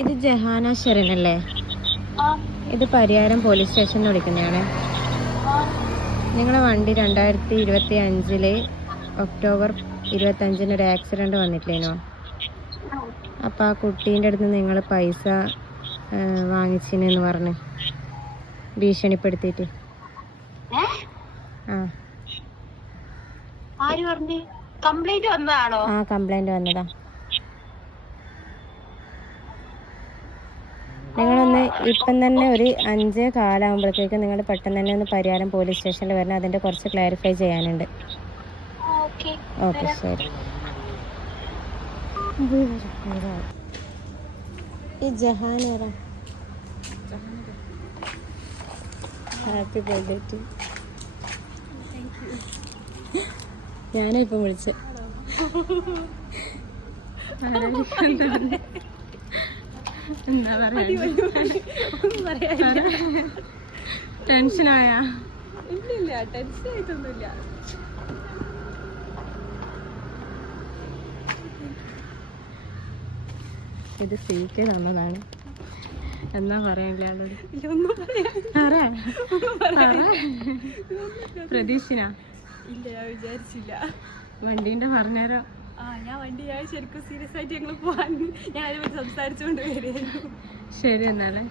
ഇത് ജഹാന ഷെറിനല്ലേ? ഇത് പരിയാരം പോലീസ് സ്റ്റേഷനിൽ വിളിക്കുന്നതാണ്. നിങ്ങളെ വണ്ടി 2025 ഒക്ടോബർ 25 ഒരു ആക്സിഡന്റ് വന്നിട്ടില്ലേനോ? അപ്പം ആ കുട്ടീൻ്റെ അടുത്ത് നിങ്ങൾ പൈസ വാങ്ങിച്ചിനെന്ന് പറഞ്ഞ് ഭീഷണിപ്പെടുത്തിയിട്ട്. ആ കംപ്ലൈന്റ് വന്നതാ. നിങ്ങളൊന്ന് ഇപ്പം തന്നെ ഒരു 5:15 നിങ്ങൾ പെട്ടെന്ന് തന്നെ ഒന്ന് പരിയാരം പോലീസ് സ്റ്റേഷനിൽ വരണം. അതിൻ്റെ കുറച്ച് ക്ലാരിഫൈ ചെയ്യാനുണ്ട്. ഓക്കെ ശരി. ഈ ജഹാനേരാ? Happy birthday to. ഞാനിപ്പം വിളിച്ചത്. എന്താ പറയാ? ടെൻഷനായാ? ഇല്ലില്ല, ടെൻഷൻ ആയിട്ടൊന്നുമില്ല. ഇത് സീക്ക് തന്നതാണ്. എന്നാ പറയാനില്ല പ്രതീക്ഷിനാ? ഇല്ല, ഞാൻ വിചാരിച്ചില്ല. വണ്ടീന്റെ പറഞ്ഞുതരാം. ഞാൻ വണ്ടി ശരിക്കും സീരിയസ് ആയിട്ട് ഞങ്ങൾ പോവാൻ ഞാൻ സംസാരിച്ചുകൊണ്ട് വരികയായിരുന്നു. ശരി എന്നാലേ.